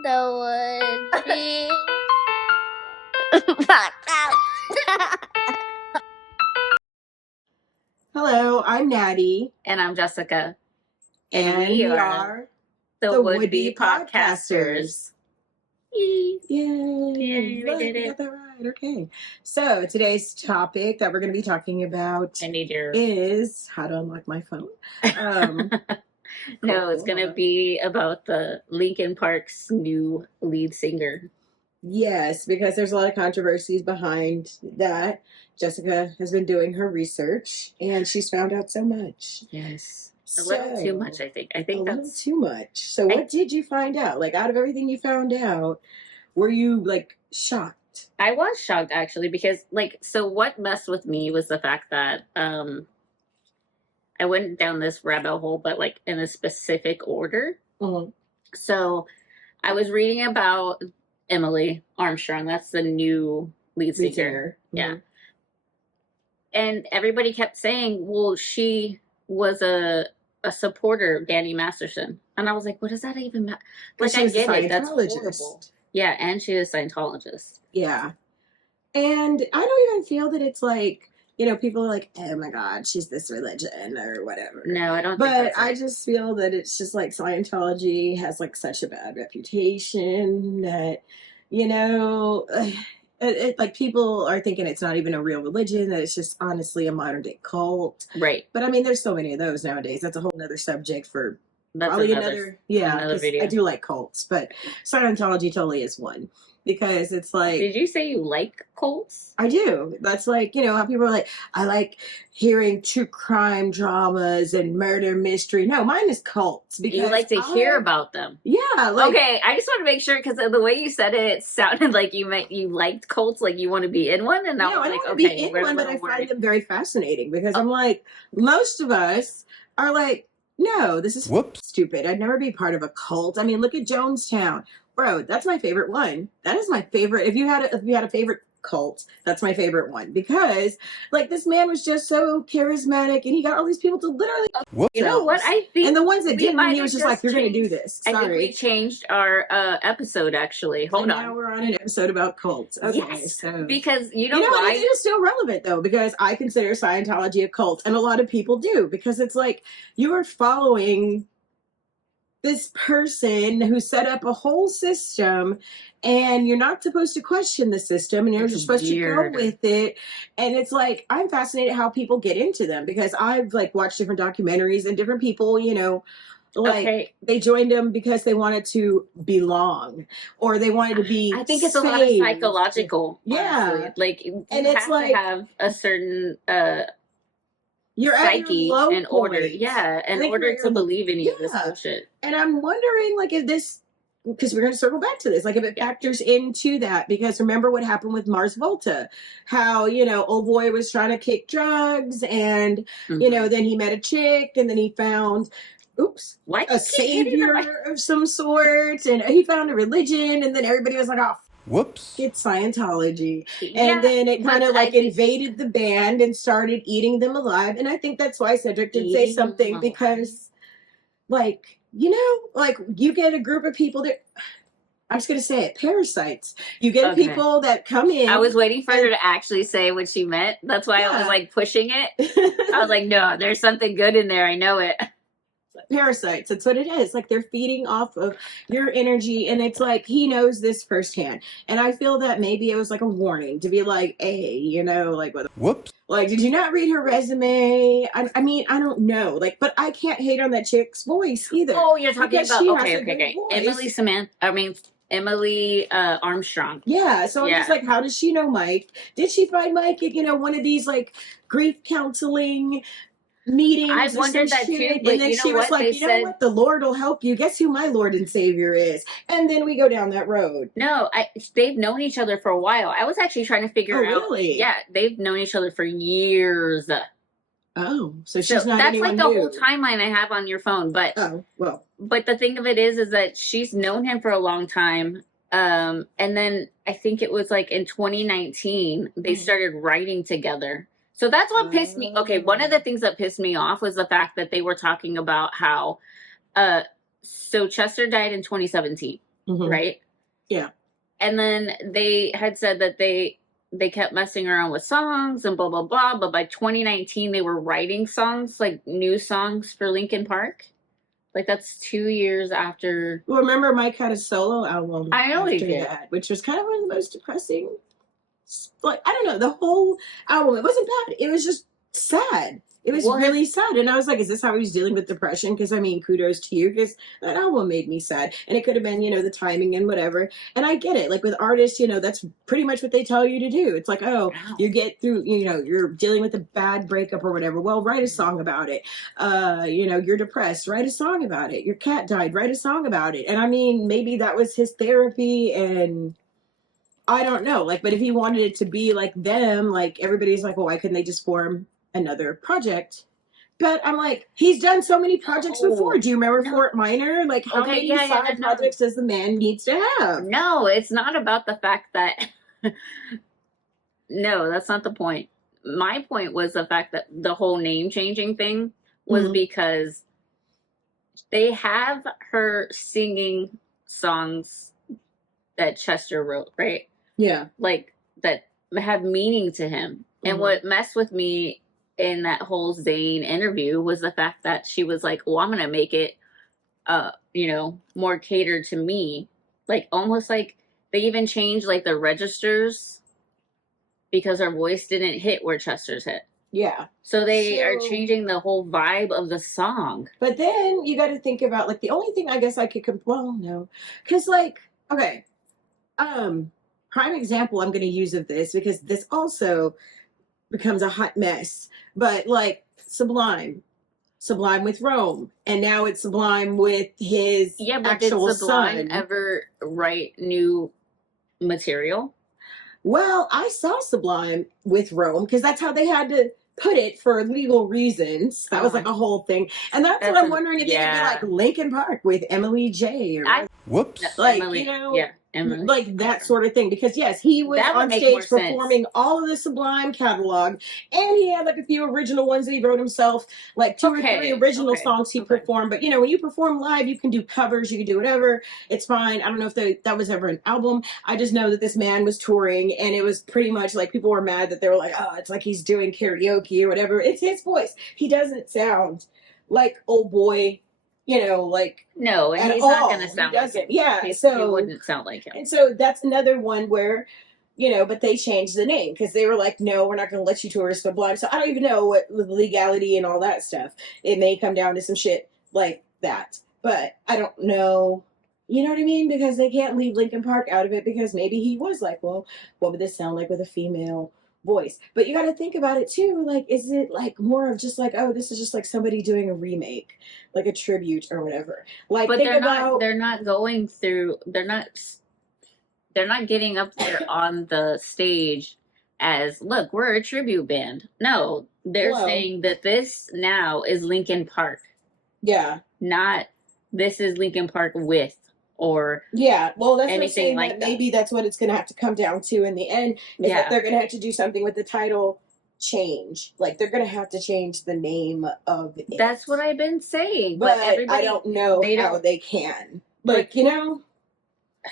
The would be podcast. Hello, I'm Natty. And I'm Jessica. And we are the Would-Be Podcasters. Yay! Yay, we did it. Got that right. Okay. So today's topic that we're going to be talking about is how to unlock my phone. No, it's going to be about the Linkin Park's new lead singer. Yes, because there's a lot of controversies behind that. Jessica has been doing her research, and she's found out so much. Yes. A little too much, I think. I think that's a little too much. So what did you find out? Like, out of everything you found out, were you, like, shocked? I was shocked, actually, because, like, so what messed with me was the fact that I went down this rabbit hole, but, like, in a specific order. Mm-hmm. So I was reading about Emily Armstrong. That's the new lead singer. Yeah. Mm-hmm. And everybody kept saying, well, she was a supporter of Danny Masterson. And I was like, what does that even matter? Like, I get it. That's horrible. Yeah, and she is a Scientologist. Yeah. And I don't even feel that it's like, you know, people are like, oh my God, she's this religion or whatever. No, I don't think that's But I just feel that it's just like Scientology has like such a bad reputation that, you know, like people are thinking it's not even a real religion, that it's just honestly a modern day cult. Right. But I mean, there's so many of those nowadays. That's a whole nother subject for probably another video. I do like cults, but Scientology totally is one. Because it's like... Did you say you like cults? I do. That's like, you know, how people are like, I like hearing true crime dramas and murder mystery. No, mine is cults. Because you like to hear about them. Yeah. Like, okay, I just want to make sure, because the way you said it sounded like you liked cults, like you want to be in one. And I was like, okay. I don't want to be in one, but I find them very fascinating. Because I'm like, most of us are like, no, this is stupid. I'd never be part of a cult. I mean, look at Jonestown. Bro, that's my favorite one. That is my favorite. If you had a favorite cult, that's my favorite one. Because, like, this man was just so charismatic, and he got all these people to literally... You know what? I think... And the ones that didn't, he was just like, you're going to do this. Sorry. I think we changed our episode, actually. Hold on. Now we're on an episode about cults. Okay, yes, so... Because, you know why? It is still relevant, though, because I consider Scientology a cult, and a lot of people do, because it's like, you are following... this person who set up a whole system, and you're not supposed to question the system, and you're just supposed to go with it. And it's like, I'm fascinated how people get into them, because I've like watched different documentaries, and different people, you know, like they joined them because they wanted to belong, or they wanted to be I think it's saved. A lot of psychological. Yeah. Honestly. Like, and it's like, to have a certain your psyche in order, in order to believe any of this bullshit. And I'm wondering, like, if this, because we're going to circle back to this, like, if it factors into that, because remember what happened with Mars Volta, how, you know, old boy was trying to kick drugs, and, you know, then he met a chick, and then he found, a savior of some sort, and he found a religion, and then everybody was like, oh, it's Scientology. And then it kind of like invaded the band and started eating them alive. And I think that's why Cedric did say something, because, like, you know, like, you get a group of people that, I'm just going to say it, parasites. You get people that come in. I was waiting for her to actually say what she meant. That's why I was, like, pushing it. I was like, no, there's something good in there. I know it. Parasites, that's what it is. Like, they're feeding off of your energy, and it's like he knows this firsthand. And I feel that maybe it was like a warning to be like, hey, you know, like, like, did you not read her resume? I mean, I don't know, like, but I can't hate on that chick's voice either. Oh, you're talking about okay. Emily Armstrong. Yeah, so I'm just like, how does she know Mike? Did she find Mike at, you know, one of these like grief counseling meetings? I wondered that too, but and then she was like, you know what, the Lord will help you. Guess who my Lord and Savior is? And then we go down that road. No, they've known each other for a while. I was actually trying to figure out. Really? Yeah, they've known each other for years. Oh, so she's not that's anyone like the new. whole timeline I have on your phone. But but the thing of it is that she's known him for a long time. And then I think it was like in 2019 they started writing together. So that's what pissed me. Okay, one of the things that pissed me off was the fact that they were talking about how, so Chester died in 2017. right? Yeah. And then they had said that they kept messing around with songs and blah blah blah, but by 2019 they were writing songs, like new songs for Linkin Park. Like that's 2 years after. Well, remember Mike had a solo album I know he after did. that, which was kind of one of the most depressing. Like, I don't know, the whole album, it wasn't bad. It was just sad. It was really sad. And I was like, is this how he was dealing with depression? Because, I mean, kudos to you, because that album made me sad. And it could have been, you know, the timing and whatever. And I get it. Like, with artists, you know, that's pretty much what they tell you to do. It's like, oh, you get through, you know, you're dealing with a bad breakup or whatever. Well, write a song about it. You know, you're depressed. Write a song about it. Your cat died. Write a song about it. And, I mean, maybe that was his therapy, and I don't know. Like, but if he wanted it to be like them, like, everybody's like, well, why couldn't they just form another project? But I'm like, he's done so many projects before. Do you remember Fort Minor? Like, how many side projects does the man needs to have? No, it's not about the fact that. No, that's not the point. My point was the fact that the whole name changing thing was because they have her singing songs that Chester wrote, right? Yeah. Like, that have meaning to him. And what messed with me in that whole Zayn interview was the fact that she was like, well, I'm going to make it, you know, more catered to me. Like, almost like they even changed, like, the registers because her voice didn't hit where Chester's hit. Yeah. So they are changing the whole vibe of the song. But then you got to think about, like, the only thing I guess I could, well, no. Because, like, okay. Prime example I'm going to use of this, because this also becomes a hot mess. But, like, Sublime with Rome, and now it's Sublime with his actual did Sublime son. Ever write new material? Well, I saw Sublime with Rome, because that's how they had to put it for legal reasons. That was like a whole thing. And that's what I'm wondering, if it could be like Linkin Park with Emily J. Or Whoops. Like, Emily, you know, Emily. like that sort of thing. Because yes, he was on stage performing all of the Sublime catalog, and he had like a few original ones that he wrote himself, like two or three original songs he performed. But you know, when you perform live, you can do covers, you can do whatever. It's fine. I don't know if that was ever an album. I just know that this man was touring, and it was pretty much like people were mad that they were like, oh, it's like he's doing karaoke or whatever. It's his voice. He doesn't sound like old boy. You know, like, no, and he's not going to sound like him. Yeah, so he wouldn't sound like him. And so that's another one where, you know, but they changed the name because they were like, no, we're not going to let you tour Sublime. So I don't even know what the legality and all that stuff. It may come down to some shit like that, but I don't know. You know what I mean? Because they can't leave Linkin Park out of it, because maybe he was like, well, what would this sound like with a female voice? But you got to think about it too. Like, is it like more of just like, oh, this is just like somebody doing a remake, like a tribute or whatever? Like, but they're not going through. They're not getting up there on the stage as, look, we're a tribute band. No, they're saying that this now is Linkin Park. Yeah. Not this is Linkin Park with. Or well, that's anything what I'm saying, that maybe that's what it's going to have to come down to in the end. Is that they're going to have to do something with the title change. Like, they're going to have to change the name of it. That's what I've been saying. But I don't know how they can. Like, you know,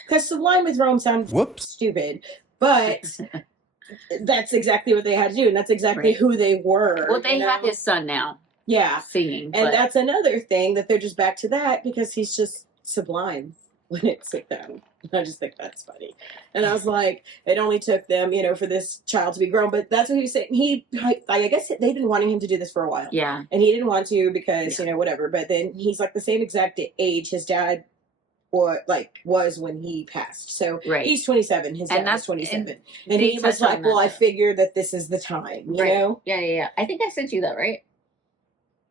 because Sublime with Rome sounds stupid, but that's exactly what they had to do, and that's exactly who they were. Well, they have his son now. Yeah, singing, and that's another thing that they're just back to that, because he's just Sublime when it's with them. I just think that's funny. And I was like, it only took them, you know, for this child to be grown. But that's what he was saying. I guess they've been wanting him to do this for a while. Yeah. And he didn't want to because, you know, whatever. But then he's like the same exact age his dad was when he passed. So he's 27. His dad was 27. And he was like, well, I figured that this is the time, you know? Yeah. I think I sent you that, right?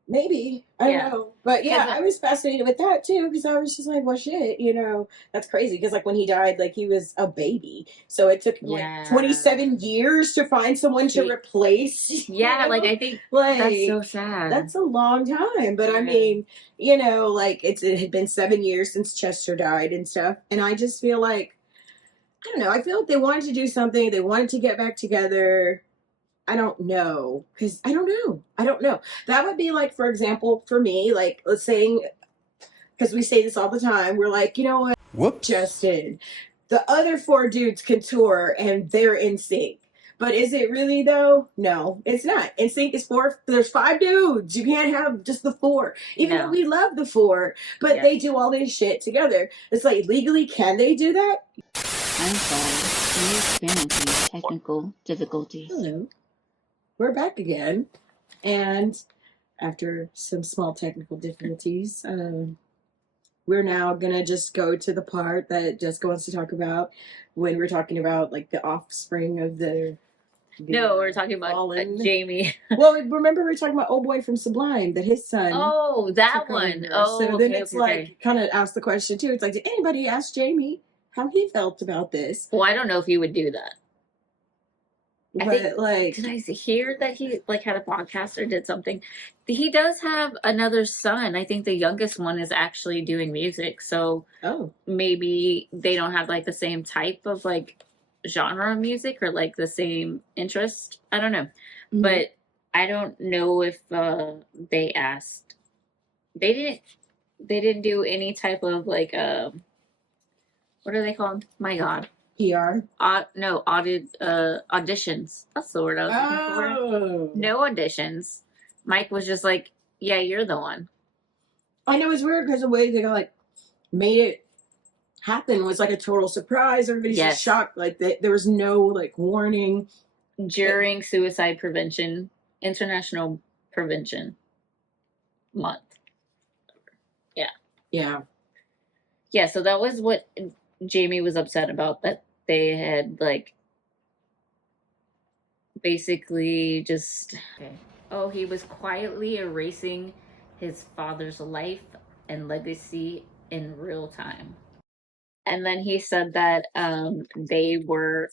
Maybe. I don't know. But yeah, I was fascinated with that too, because I was just like, well, shit, you know, that's crazy. Because like when he died, like he was a baby. So it took like 27 years to find someone to replace. Yeah, like I think that's so sad. That's a long time. But I mean, you know, like it had been 7 years since Chester died and stuff. And I just feel like, I don't know, I feel like they wanted to do something. They wanted to get back together. I don't know, because I don't know. That would be like, for example, for me, like, let's say, because we say this all the time, we're like, you know what? Whoops. Justin. The other 4 dudes can tour and they're in sync. But is it really though? No, it's not. In sync is 4. There's 5 dudes. You can't have just the 4. Even though we love the 4, but they do all this shit together. It's like, legally, can they do that? I'm sorry. We're experiencing technical difficulties. Hello. We're back again. And after some small technical difficulties, we're now gonna just go to the part that Jessica wants to talk about when we're talking about like the offspring of the no, we're talking about Jamie. Well, remember we were talking about old boy from Sublime, that his son. Oh, that one. Oh, so then it's like kind of ask the question too. It's like, did anybody ask Jamie how he felt about this? Well, I don't know if he would do that. But I think, like, did I hear that he like had a podcast or did something? He does have another son. I think the youngest one is actually doing music. So maybe they don't have like the same type of like genre of music or like the same interest. I don't know. Mm-hmm. But I don't know if they asked. They didn't do any type of like what are they called? My God. PR? No, auditions. That's the word I was looking for. No auditions. Mike was just like, yeah, you're the one. I know, it's weird because the way they like made it happen was like a total surprise. Everybody's just shocked. Like there was no like warning. During Suicide Prevention, International Prevention Month. Yeah. Yeah. Yeah, so that was what Jamie was upset about, that they had like basically just he was quietly erasing his father's life and legacy in real time. And then he said that they were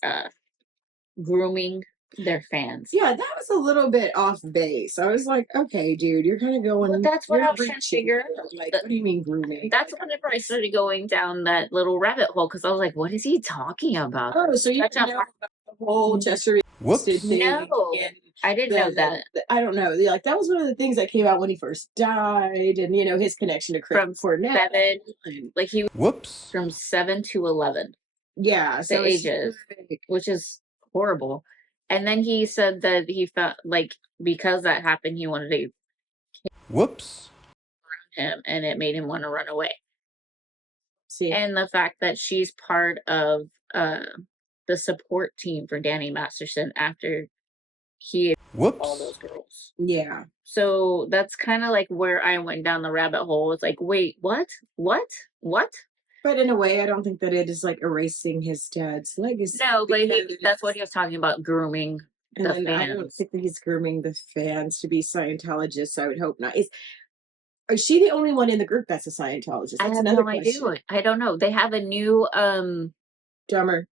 grooming their fans. Yeah, that was a little bit off base. I was like, okay, dude, you're kind of going. Well, that's what I was trying to figure out. Like, what do you mean grooming? That's whenever I started going down that little rabbit hole, because I was like, what is he talking about? Oh, so you know about the whole Chester thing? No, I didn't know that. I don't know. Like, that was one of the things that came out when he first died, and you know his connection to Chris Cornell. 7, like he was from 7 to 11. Yeah, so ages, which is horrible. And then he said that he felt like because that happened, he wanted to around him, and it made him want to run away. See, and the fact that she's part of the support team for Danny Masterson after he all those girls. Yeah. So that's kind of like where I went down the rabbit hole. It's like, wait, what? But in a way, I don't think that it is like erasing his dad's legacy. No, but that's what he was talking about, grooming the fans. I don't think that he's grooming the fans to be Scientologists. I would hope not. Is she the only one in the group that's a Scientologist? That's I have no idea. I don't know. They have a new drummer.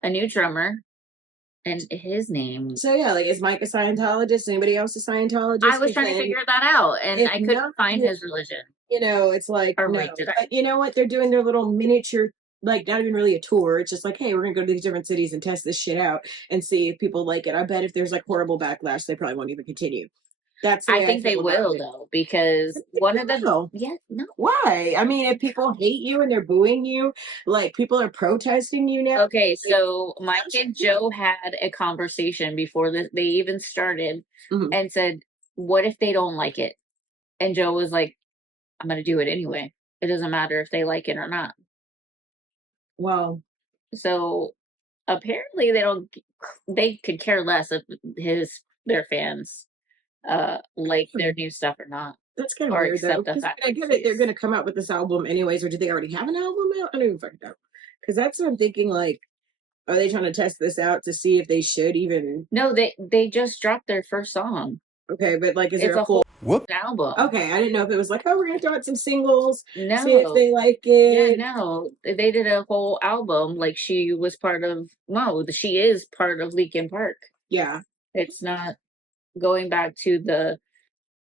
And his name. So yeah, like, is Mike a Scientologist? Anybody else a Scientologist? I was trying to figure that out, and I couldn't find his religion. You know, it's like, or no. wait, did I? But you know what? They're doing their little miniature, like, not even really a tour. It's just like, hey, we're gonna go to these different cities and test this shit out and see if people like it. I bet if there's like horrible backlash, they probably won't even continue. That's the way I think they will though, because one of them. Yeah, no. Why? I mean, if people hate you and they're booing you, like, people are protesting you now. Okay, so Mike and Joe had a conversation before they even started, and said, "What if they don't like it?" And Joe was like, "I'm going to do it anyway. It doesn't matter if they like it or not." Well, so apparently they could care less if their fans like their new stuff or not. That's kind of weird, though. I get it. They're going to come out with this album anyways, or do they already have an album out? I don't even fucking know. Because that's what I'm thinking. Like, are they trying to test this out to see if they should even? No, they just dropped their first song. Okay, but like, is there a full album? Okay, I didn't know if it was like, oh, we're gonna throw out some singles, no, see if they like it. Yeah, no, they did a whole album. Like, she was part of. No, she is part of Linkin Park. Yeah, it's not going back to the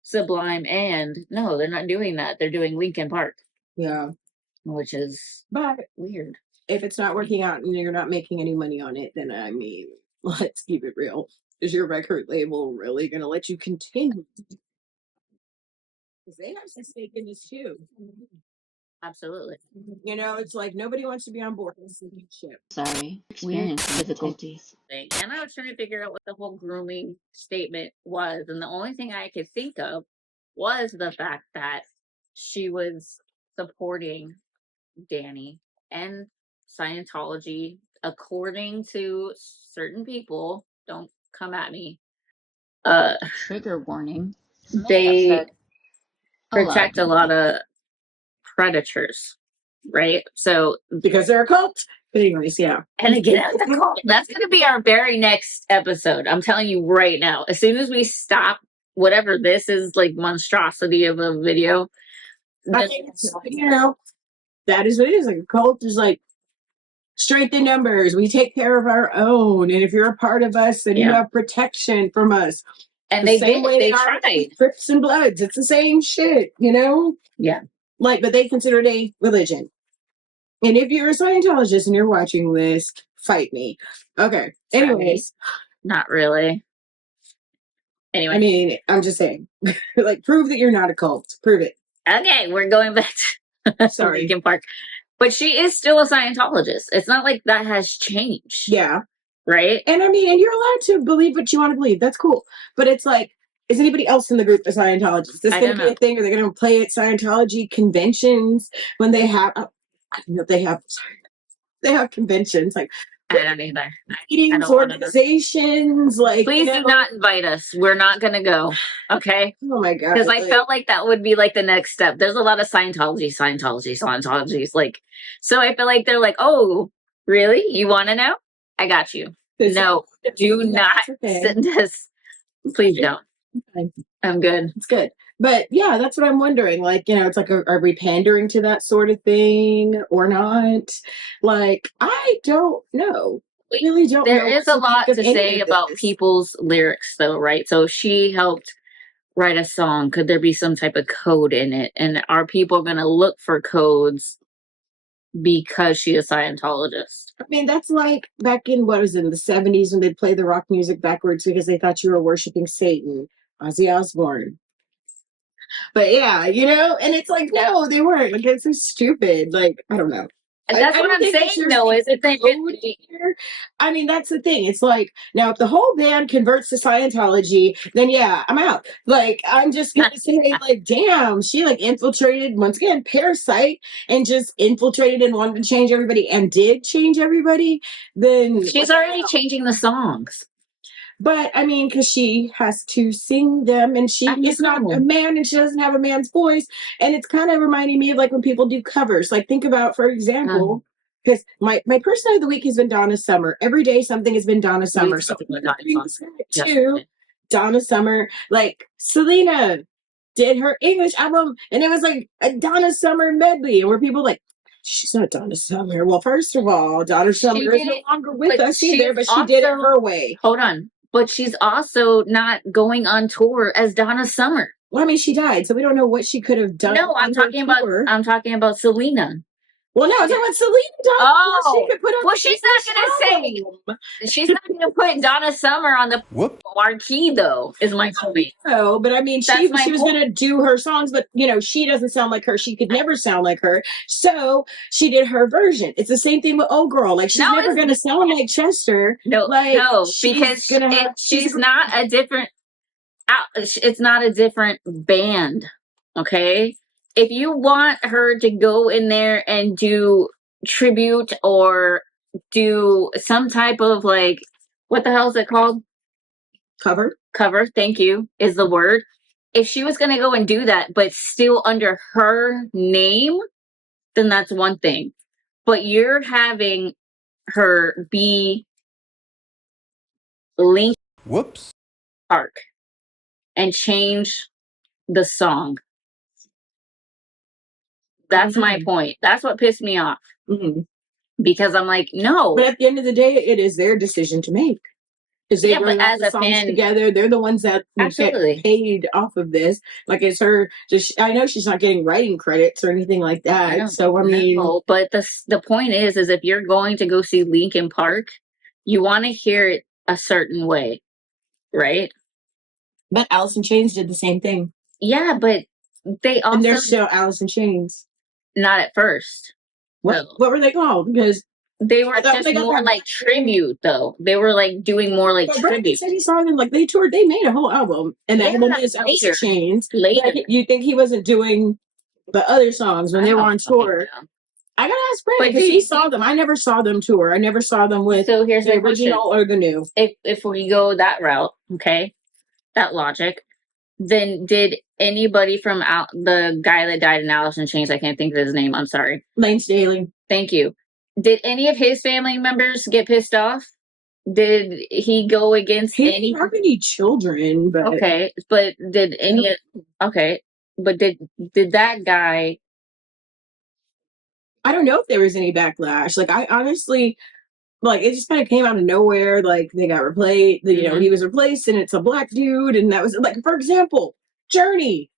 Sublime, and no, they're not doing that. They're doing Linkin Park. Yeah, which is weird. If it's not working out and you're not making any money on it, then I mean, let's keep it real. Is your record label really going to let you continue? Because they have some stake in this too. Absolutely. You know, it's like nobody wants to be on board with this ship. Sorry, experiencing difficulties. And I was trying to figure out what the whole grooming statement was, and the only thing I could think of was the fact that she was supporting Danny and Scientology, according to certain people. Don't come at me. Trigger warning. They Protect a lot of predators, right? So Because they're a cult. But anyways, yeah. And to get out of the cult. That's going to be our very next episode. I'm telling you right now. As soon as we stop whatever this is, like monstrosity of a video, I think it's, you know, that is what it is. Like a cult is like strength in numbers. We take care of our own, and if you're a part of us, then you Yeah. have protection from us. and The they same did. way They are with tried. Crips and Bloods. It's the same shit, you know? Yeah. Like, but they consider it a religion. And if you're a Scientologist and you're watching this, fight me. Okay. Anyways, Not really. Anyway, I mean, I'm just saying, like, prove that you're not a cult. Prove it. okay, we're going back to Sorry. Lincoln Park. But she is still a Scientologist. It's not like that has changed. Yeah. Right? And I mean, and you're allowed to believe what you want to believe. That's cool. But it's like, is anybody else in the group a Scientologist? This going to be a thing? Are they going to play at Scientology conventions when they have? I know they have. Sorry, they have conventions like. I don't either. Meetings, organizations, like. Please do not invite us. We're not going to go. Okay. Oh my god! Because I felt like that would be like the next step. There's a lot of Scientologies. Like, so I feel like they're like, oh, really? You want to know? I got you. No, do not send us. Please don't. I'm good. It's good. But yeah, that's what I'm wondering. Like, you know, it's like, are we pandering to that sort of thing or not? Like, I don't know. I really don't know. There is a lot to say about people's lyrics, though, right? So she helped write a song. Could there be some type of code in it? And are people going to look for codes because she's a Scientologist? I mean, that's like back in, what was it, in the 70s when they'd play the rock music backwards because they thought you were worshiping Satan, Ozzy Osbourne. But yeah, you know, and it's like, no, they weren't. Like, it's so stupid. Like, I don't know. And that's what I'm saying, though, is if they here. I mean, that's the thing. It's like, now, if the whole band converts to Scientology, then yeah, I'm out. Like, I'm just going to say, like, damn, she, like, infiltrated, once again, Parasite, and just infiltrated and wanted to change everybody and did change everybody. Then she's already changing the songs. But I mean, because she has to sing them, and she is not a man, and she doesn't have a man's voice. And it's kind of reminding me of like when people do covers. Like, think about, for example, because my person of the week has been Donna Summer. Every day something has been Donna Summer. So too, Donna Summer. Like Selena did her English album, and it was like a Donna Summer medley, and where people like, she's not Donna Summer. Well, first of all, Donna Summer is no longer with us either, but she did it her way. Hold on. But she's also not going on tour as Donna Summer. Well, I mean, she died, so we don't know what she could have done. No, I'm talking about Selena. Well, no, I'm talking about Selena. Oh, she could put well, she's not going to say. She's not going to put Donna Summer on the marquee, though. Is my point. No, but I mean, she was going to do her songs, but you know, she doesn't sound like her. She could never sound like her, so she did her version. It's the same thing with Old Girl. Like, she's never going to sound like Chester. No, like, no, because she's not a different. It's not a different band. Okay. If you want her to go in there and do tribute or do some type of like, what the hell is it called? Cover, thank you, is the word. If she was going to go and do that, but still under her name, then that's one thing. But you're having her be Linkin Park and change the song. That's my point. That's what pissed me off. Because I'm like, no. But at the end of the day, it is their decision to make. Because they bring all the songs together. They're the ones that get paid off of this. Like, it's her. I know she's not getting writing credits or anything like that. So I mean, but the point is if you're going to go see Linkin Park, you want to hear it a certain way, right? But Alice in Chains did the same thing. Yeah, but they also and they're still Alice in Chains. Not at first. What were they called? Because they were just more like tribute, though. They were like doing more like tribute. Said he saw them like they toured. They made a whole album, and the album is Alice in Chains. Later, you think he wasn't doing the other songs when they were on tour? I gotta ask Brandon because he saw them. I never saw them tour. I never saw them with so here's the original or the new. If we go that route, okay, that logic, then did anybody from the guy that died in Alice in Chains? I can't think of his name. I'm sorry. Lane Staley. Thank you. Did any of his family members get pissed off? Did he go against he didn't have any children? But okay, but did any? Okay, but did that guy? I don't know if there was any backlash. Like I honestly, like it just kind of came out of nowhere. Like they got replaced. You know, he was replaced, and it's a black dude, and that was like, for example, Journey.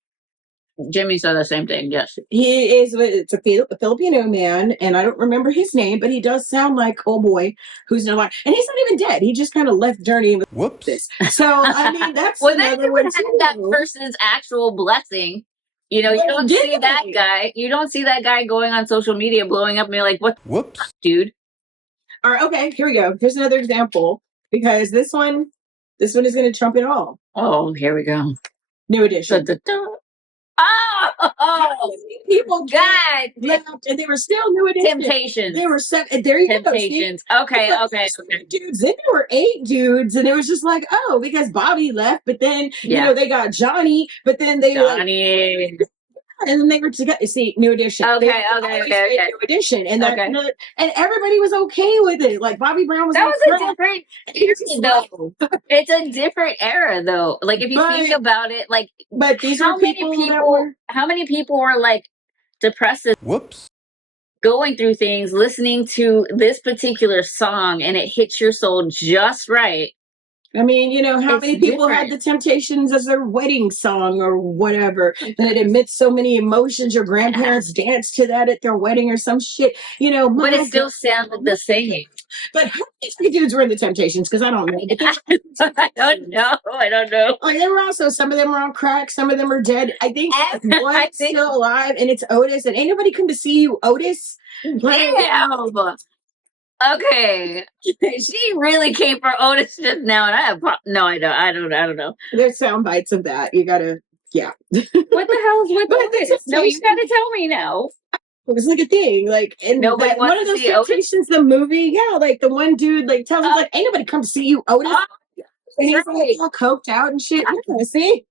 Jimmy said the same thing. Yes, he is. It's a Filipino man, and I don't remember his name, but he does sound like oh boy, who's no one, and he's not even dead. He just kind of left Journey. Whoops. This. So I mean, that's well, then you would have that person's actual blessing. You know, you don't see that guy. You don't see that guy going on social media blowing up and be like, "What? Whoops, dude." All right, okay, here we go. Here's another example because this one is going to trump it all. Oh, here we go. New edition. Oh, people God left, and they were still new edition. Temptations. They were seven. There you Temptations. go. Okay. Dudes. Then there were 8 dudes, and it was just like, oh, because Bobby left, but then you know they got Johnny, but then they Johnny. And then they were together. See, new edition. Okay. New edition, and that, and everybody was okay with it. Like Bobby Brown was. That was a different era, though. It's a different era, though. Like if you think about it, like, but these are people. How many people were like depressed? Whoops. Going through things, listening to this particular song, and it hits your soul just right. I mean, you know, how many people had the Temptations as their wedding song or whatever, and it emits so many emotions. Your grandparents danced to that at their wedding or some shit, you know. But it still sounded the same. But how many three dudes were in the Temptations? Because I don't know. I don't know. Like, there were also, some of them were on crack, some of them are dead. I think one's still alive, and it's Otis. And ain't nobody come to see you, Otis. Damn. Okay, she really came for Otis just now, and I have I don't know. There's sound bites of that. You gotta, yeah. What the hell is with Otis? No, you gotta tell me now. It was like a thing, like, and nobody one of those Temptations, the movie, yeah, like the one dude like tells him like, ain't nobody come to see you, Otis. And he's like all coked out and shit. Yeah, see?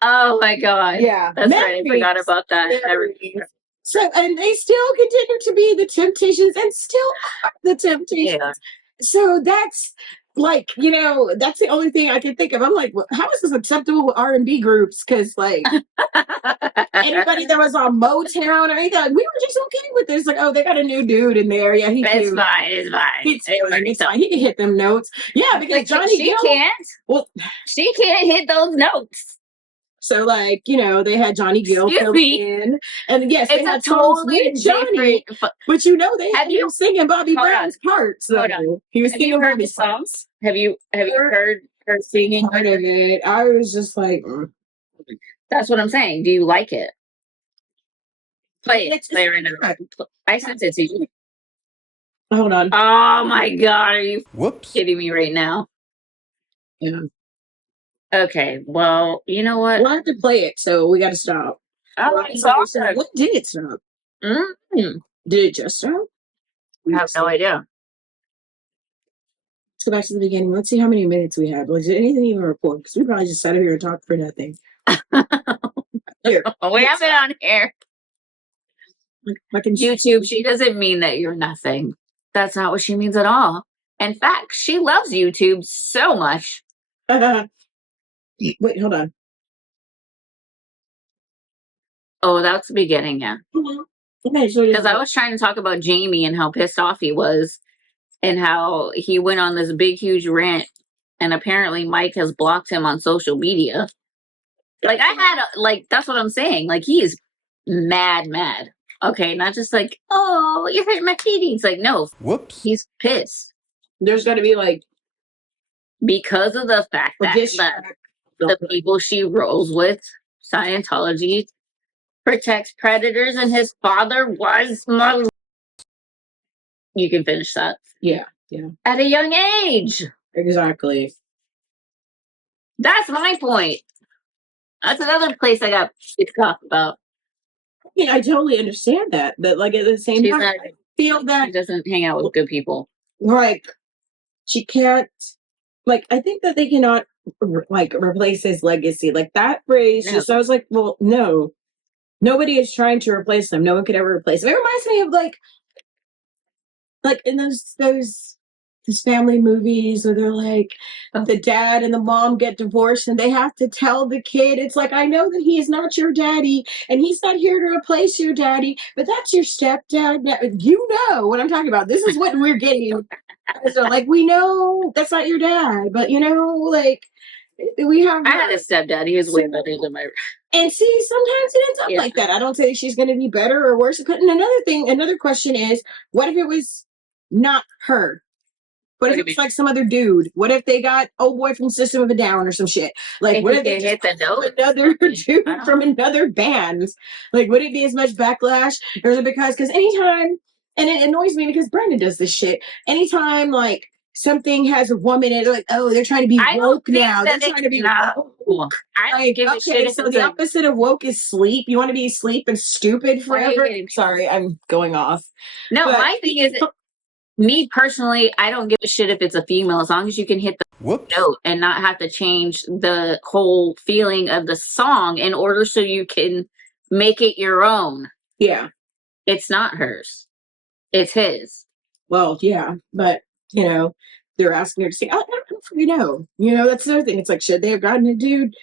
Oh my god. Yeah. That's right. I forgot about that. So, and they still continue to be the Temptations and still are the Temptations. Yeah. So that's like, you know, that's the only thing I can think of. I'm like, well, how is this acceptable with R&B groups? Because like anybody that was on Motown or anything, like, we were just okay with this. Like, oh, they got a new dude in there. Yeah, it's fine. It's fine. He can hit them notes. Yeah, because like, Johnny Gill can't. Well, she can't hit those notes. So, like, you know, they had Johnny Gill fill in. And yes, it's they had totally Johnny. But you know, they had him singing Bobby Brown's part. So he was singing Bobby's songs. Have you heard her singing? Part of it. I was just like, that's what I'm saying. Do you like it? Play it. Play right now. I sent it to you. Hold on. Oh my god, are you kidding me right now? Yeah. Okay, well, you know what? We'll have to play it, so we got to stop. When did it stop? Mm-hmm. Did it just stop? I have no idea. Let's go back to the beginning. Let's see how many minutes we have. Was there anything even record? Because we probably just sat here and talked for nothing. Here. We have it on here. YouTube, she doesn't mean that you're nothing. That's not what she means at all. In fact, she loves YouTube so much. Wait, hold on. Oh, that's the beginning, yeah. Because I was trying to talk about Jamie and how pissed off he was and how he went on this big, huge rant. And apparently Mike has blocked him on social media. Like, that's what I'm saying. Like, he is mad. Okay, not just like, oh, you hurt my feelings. Like, no. Whoops. He's pissed. There's got to be like... Because of the fact that the people she rolls with, Scientology, protects predators, and his father was You can finish that. Yeah. At a young age. Exactly. That's my point. That's another place I got to talk about. Yeah, I totally understand that. But like at the same time, I feel that she doesn't hang out with good people. Like she can't. Like I think that they cannot like replace his legacy. Like that phrase. No. Just I was like, well, no. Nobody is trying to replace them. No one could ever replace them. It reminds me of like in those family movies where they're like the dad and the mom get divorced and they have to tell the kid, it's like, I know that he is not your daddy and he's not here to replace your daddy, but that's your stepdad. You know what I'm talking about. This is what we're getting. So like, we know that's not your dad, but like we have. I had a stepdad. He was way better than my. And see, sometimes it ends up like that. I don't say she's going to be better or worse. And another question is, what if it was not her? What if it was like some other dude? What if they got old boy from System of a Down or some shit? Like, what if they hit the note? Another dude from another band? Like, would it be as much backlash? Or is it because anytime, and it annoys me because Brandon does this shit. Anytime, like, something has a woman in it, like, oh, they're trying to be woke now. They're trying to be woke. I don't give a shit. So the opposite of woke is sleep. You want to be asleep and stupid forever? Sorry, I'm going off. No, my thing is, me personally, I don't give a shit if it's a female, as long as you can hit the note and not have to change the whole feeling of the song in order so you can make it your own. Yeah. It's not hers. It's his. Well, yeah, but, they're asking her to sing. I don't know. That's another thing. It's like, should they have gotten a dude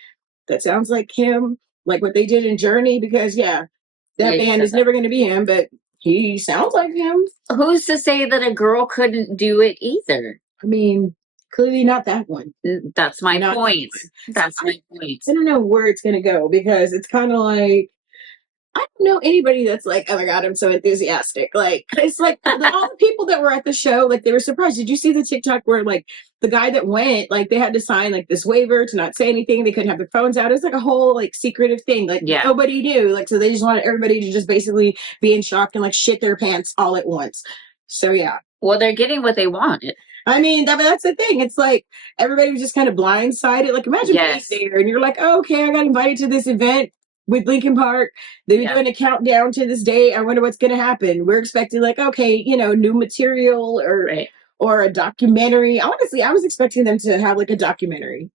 that sounds like him, like what they did in Journey? Because, that band is never going to be him, but he sounds like him. Who's to say that a girl couldn't do it either? I mean, clearly not that one. That's my point. That's my point. I don't know where it's going to go because it's kind of like, I don't know anybody that's like, oh my God, I'm so enthusiastic. Like, it's like all the people that were at the show, like they were surprised. Did you see the TikTok where like the guy that went, like they had to sign like this waiver to not say anything. They couldn't have their phones out. It was like a whole like secretive thing. Like nobody knew. Like, so they just wanted everybody to just basically be in shock and like shit their pants all at once. So yeah. Well, they're getting what they wanted. I mean, that's the thing. It's like everybody was just kind of blindsided. Like imagine being there and you're like, oh, okay, I got invited to this event with Linkin Park. They're doing a countdown to this day. I wonder what's going to happen. We're expecting like, okay, new material or a documentary. Honestly, I was expecting them to have like a documentary.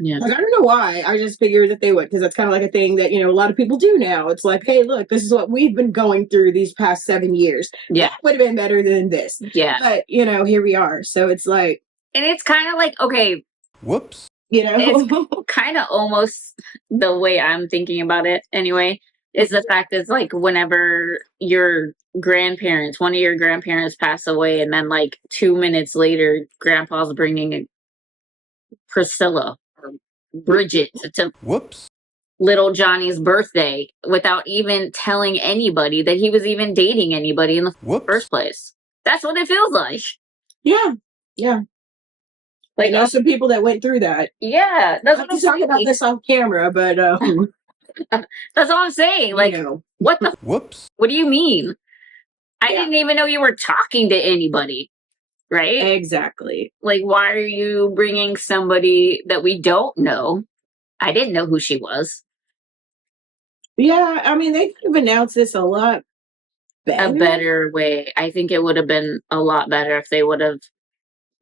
Yeah. Like, I don't know why. I just figured that they would, because that's kind of like a thing that, a lot of people do now. It's like, hey, look, this is what we've been going through these past 7 years. Yeah. That would have been better than this. Yeah. But, here we are. So it's like. And it's kind of like, okay. Whoops. It's kind of almost the way I'm thinking about it anyway, is the fact is like whenever one of your grandparents pass away and then like 2 minutes later, grandpa's bringing Priscilla or Bridget to little Johnny's birthday without even telling anybody that he was even dating anybody in the first place. That's what it feels like. Yeah. Yeah. Like, I know some people that went through that. Yeah, that's what I'm talking about this off camera, but that's all I'm saying. Like, what the? Whoops. What do you mean? I didn't even know you were talking to anybody, right? Exactly. Like, why are you bringing somebody that we don't know? I didn't know who she was. Yeah, I mean, they could have announced this a lot better. A better way. I think it would have been a lot better if they would have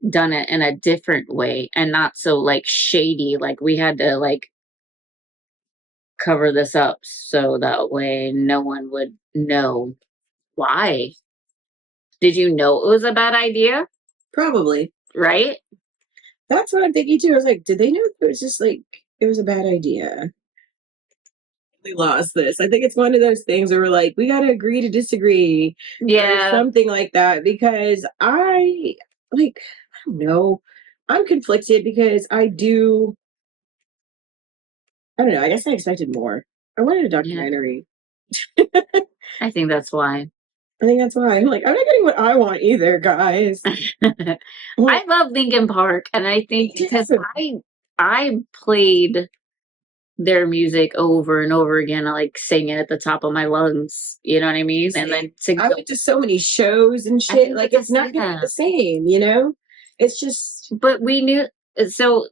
done it in a different way and not so like shady, like we had to like cover this up so that way no one would know. Why? Did you know it was a bad idea? Probably. Right? That's what I'm thinking too. I was like, did they know it was just like it was a bad idea? We lost this. I think it's one of those things where we're like, we gotta agree to disagree. Yeah. Or something like that. Because I don't know. I'm conflicted because I don't know. I guess I expected more. I wanted a documentary. Yeah. I think that's why. I'm not getting what I want either, guys. I love Linkin Park, and I think because I played their music over and over again. I like sing it at the top of my lungs. You know what I mean? And then I went to so many shows and shit. Like, it's not gonna be the same, you know? It's just. But we knew. So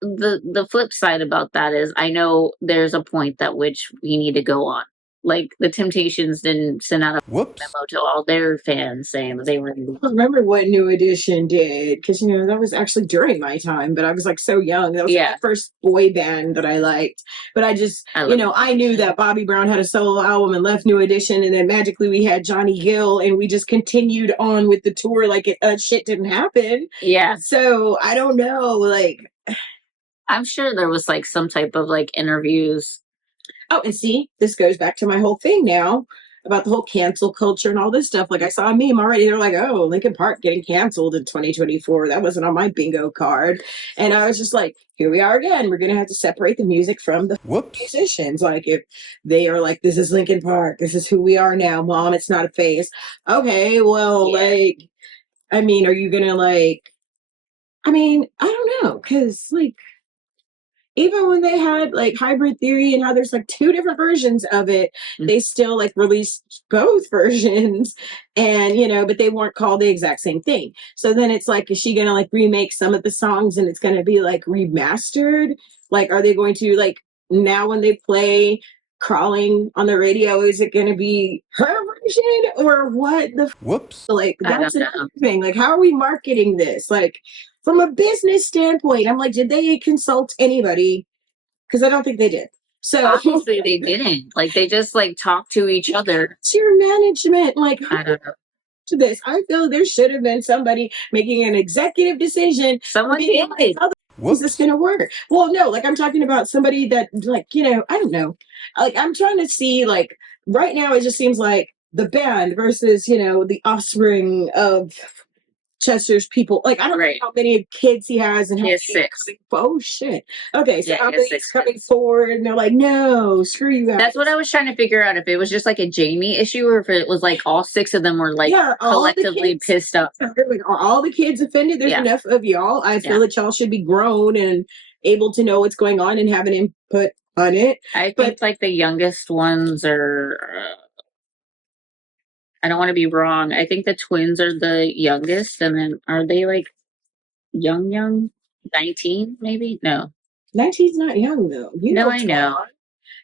the flip side about that is, I know there's a point that which we need to go on. Like, the Temptations didn't send out a memo to all their fans saying that they were. I don't remember what New Edition did, because, you know, that was actually during my time, but I was like so young. That was like the first boy band that I liked. But I knew that Bobby Brown had a solo album and left New Edition, and then magically we had Johnny Gill, and we just continued on with the tour like shit didn't happen. Yeah. So I don't know, like. I'm sure there was like some type of like interviews. Oh, and see, this goes back to my whole thing now about the whole cancel culture and all this stuff. Like, I saw a meme already. They're like, oh, Linkin Park getting canceled in 2024. That wasn't on my bingo card. And I was just like, here we are again. We're going to have to separate the music from the musicians. Like, if they are like, this is Linkin Park, this is who we are now, Mom, it's not a phase. Okay, well, like, I mean, are you going to like, I mean, I don't know. Because, like, even when they had like Hybrid Theory and how there's like 2 different versions of it, they still like released both versions, and you know, but they weren't called the exact same thing. So then it's like, is she gonna like remake some of the songs and it's gonna be like remastered? Like, are they going to like, now when they play Crawling on the radio, is it gonna be her version or what the like, that's another thing. Like, how are we marketing this? Like, from a business standpoint, I'm like, did they consult anybody? Because I don't think they did. So obviously they didn't. Like, they just like talk to each other. It's your management. Like, I don't know. To this, I feel there should have been somebody making an executive decision. Someone did. Is this going to work? Well, no, like, I'm talking about somebody that, like, you know, I don't know. Like, I'm trying to see, like, right now it just seems like the band versus, you know, the offspring of Chester's people. Like, I don't know how many kids he has and how he has 6. Oh shit. Okay, so how many coming forward and they're like, no, screw you guys. That's what I was trying to figure out, if it was just like a Jamie issue or if it was like all 6 of them were like collectively pissed off. Like, are all the kids offended? There's enough of y'all. I feel that y'all should be grown and able to know what's going on and have an input on it. I think like the youngest ones are I don't want to be wrong. I think the twins are the youngest, and then are they like young? 19 maybe? No. 19's not young though. I know.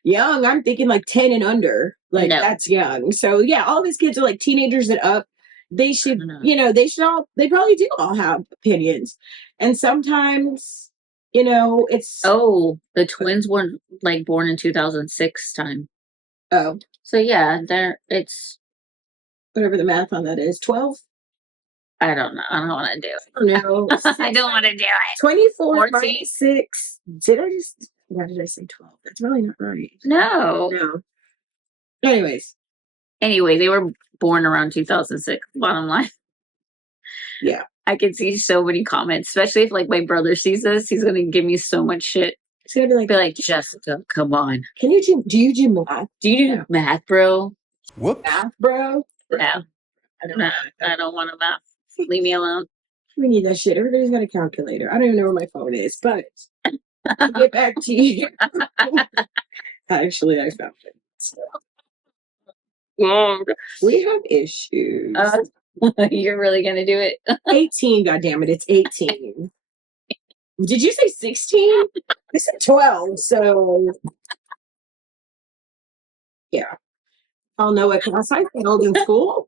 Young, I'm thinking like 10 and under. Like, that's young. So yeah, all these kids are like teenagers and up. They should, you know, they probably do all have opinions. And sometimes, you know, it's. Oh, the twins were like born in 2006 time. Oh. So yeah, it's. Whatever the math on that is, 12? I don't know. I don't want to do it. No. I don't want to do it. 24 minus 6. Why did I say 12? That's really not right. No. Anyways. Anyway, they were born around 2006, bottom line. Yeah. I can see so many comments, especially if like my brother sees this. He's going to give me so much shit. He's going to be like, Jessica, come on. Do you do math? Do you do math, bro? Math, bro? Yeah. I don't want to math. Leave me alone. We need that shit. Everybody's got a calculator. I don't even know where my phone is, but to get back to you. Actually, I found it. So. We have issues. You're really going to do it? 18, goddammit. It's 18. Did you say 16? I said 12, so. Yeah. I'll know what class I failed in school.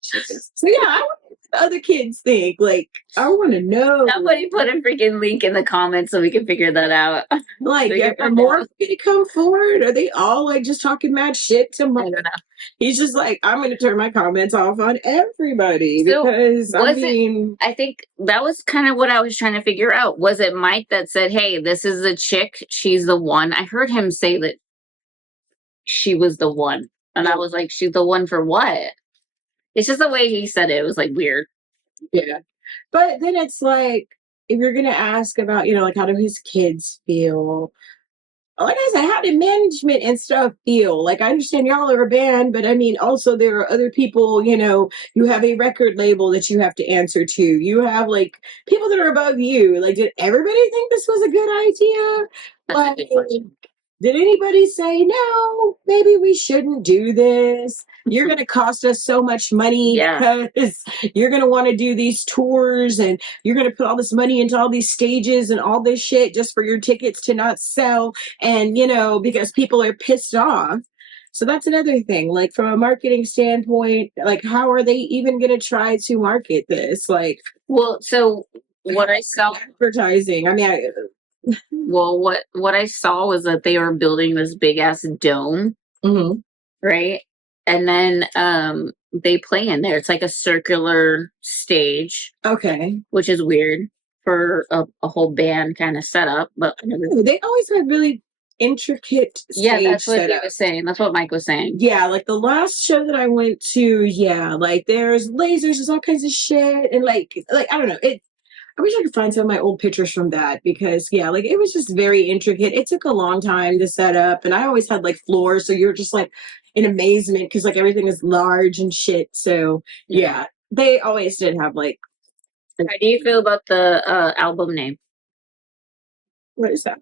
So yeah, I want what other kids think. Like, I want to know. Somebody put a freaking link in the comments so we can figure that out. Like, are more going to come forward? Are they all like just talking mad shit to Mike? I don't know. He's just like, I'm going to turn my comments off on everybody because I think that was kind of what I was trying to figure out. Was it Mike that said, "Hey, this is the chick. She's the one"? I heard him say that she was the one, and I was like, "She's the one for what?" It's just the way he said it. It was like weird. Yeah. But then it's like, if you're going to ask about, you know, like, how do his kids feel? like I said, how did management and stuff feel? Like, I understand y'all are a band, but I mean, also there are other people, you have a record label that you have to answer to. You have like people that are above you. Like, did everybody think this was a good idea? That's a good question. Did anybody say, no, maybe we shouldn't do this? You're going to cost us so much money because you're going to want to do these tours and you're going to put all this money into all these stages and all this shit just for your tickets to not sell. And, because people are pissed off. So that's another thing. Like, from a marketing standpoint, like, how are they even going to try to market this? Like, well, so what I saw advertising. I mean, well, what I saw was that they were building this big ass dome, right? And then they play in there. It's like a circular stage. Okay. Which is weird for a whole band kind of setup, but they always had really intricate stage yeah, that's what setup. he was saying. That's what Mike was saying. Yeah, like the last show that I went to, like there's lasers, there's all kinds of shit, and like I don't know. I wish I could find some of my old pictures from that because like it was just very intricate. It took a long time to set up, and I always had like floors, so you're just like in amazement because like everything is large and shit. So yeah, they always did have like. How do you feel about the album name? What is that?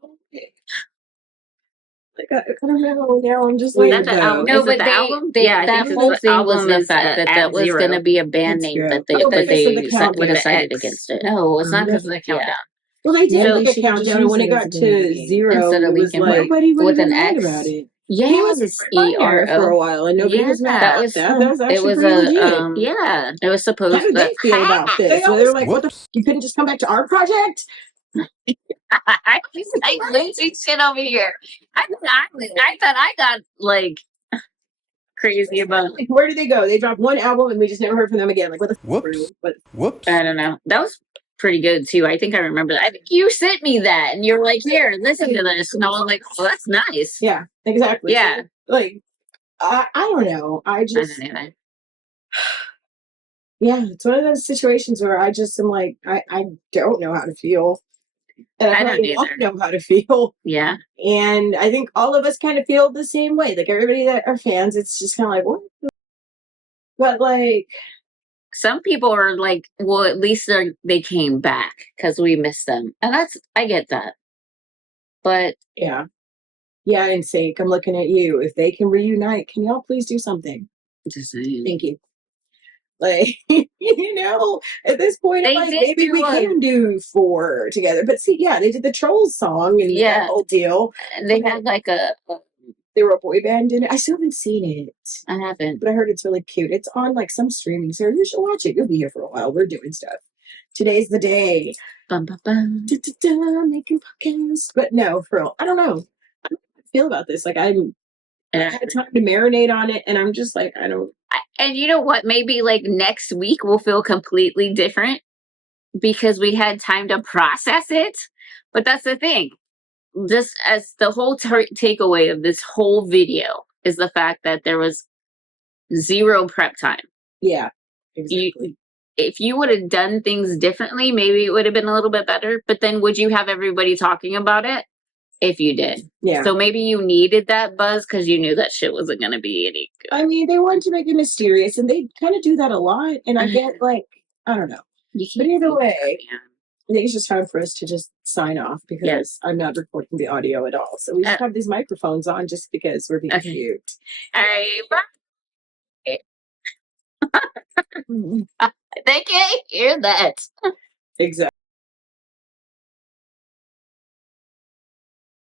Like, I don't know. Now I'm just like, no, but the album. Yeah, that whole thing was the fact that was going to be a band name that they would have cited against it. No, it's not because of the countdown. Well, they did like a countdown, and when it got to 0, instead of it was like nobody with an X about it. Yeah, he was ERO for a while, and nobody was mad. That was actually it was pretty legit. It was supposed. How did they feel about this? So they're like, "What the? You couldn't just come back to our project?" I was like losing shit over here. I thought I got like crazy about. Like, where did they go? They dropped one album, and we just never heard from them again. Like, what the? Whoops. I don't know. That was pretty good too. I think I remember that. I think you sent me that, and you're like, "Here, listen to this," and I was like, "Oh, that's nice." Yeah, exactly. Yeah, like I don't know. I just. Yeah, it's one of those situations where I just am like, I don't know how to feel. And I don't know how to feel. Yeah. And I think all of us kind of feel the same way. Like everybody that are fans, it's just kind of like, what? But like. Some people are like, well, at least they came back because we missed them. And I get that. But. Yeah. Yeah, and sake, I'm looking at you. If they can reunite, can y'all please do something? Just saying. Thank you. Like, at this point, maybe we can do 4 together. But see, they did the Trolls song and that whole deal. And they had like they were a boy band in it. I still haven't seen it. I haven't. But I heard it's really cute. It's on like some streaming service. You should watch it. You'll be here for a while. We're doing stuff. Today's the day. Bum, bum, bum. Making podcasts. But no, for real. I don't know. I don't know how I feel about this. Like, I had time to marinate on it, and I'm just like, I don't. And you know what? Maybe like next week will feel completely different because we had time to process it. But that's the thing. Just as the whole takeaway of this whole video is the fact that there was 0 prep time. Yeah, exactly. If you would have done things differently, maybe it would have been a little bit better. But then would you have everybody talking about it? If you did. Yeah. So maybe you needed that buzz because you knew that shit wasn't going to be any good. I mean, they wanted to make it mysterious, and they kind of do that a lot. And I get, like, I don't know. But either way, I think it's just time for us to just sign off because I'm not recording the audio at all. So we just have these microphones on just because we're being cute. All right, bye. They can't hear that. Exactly.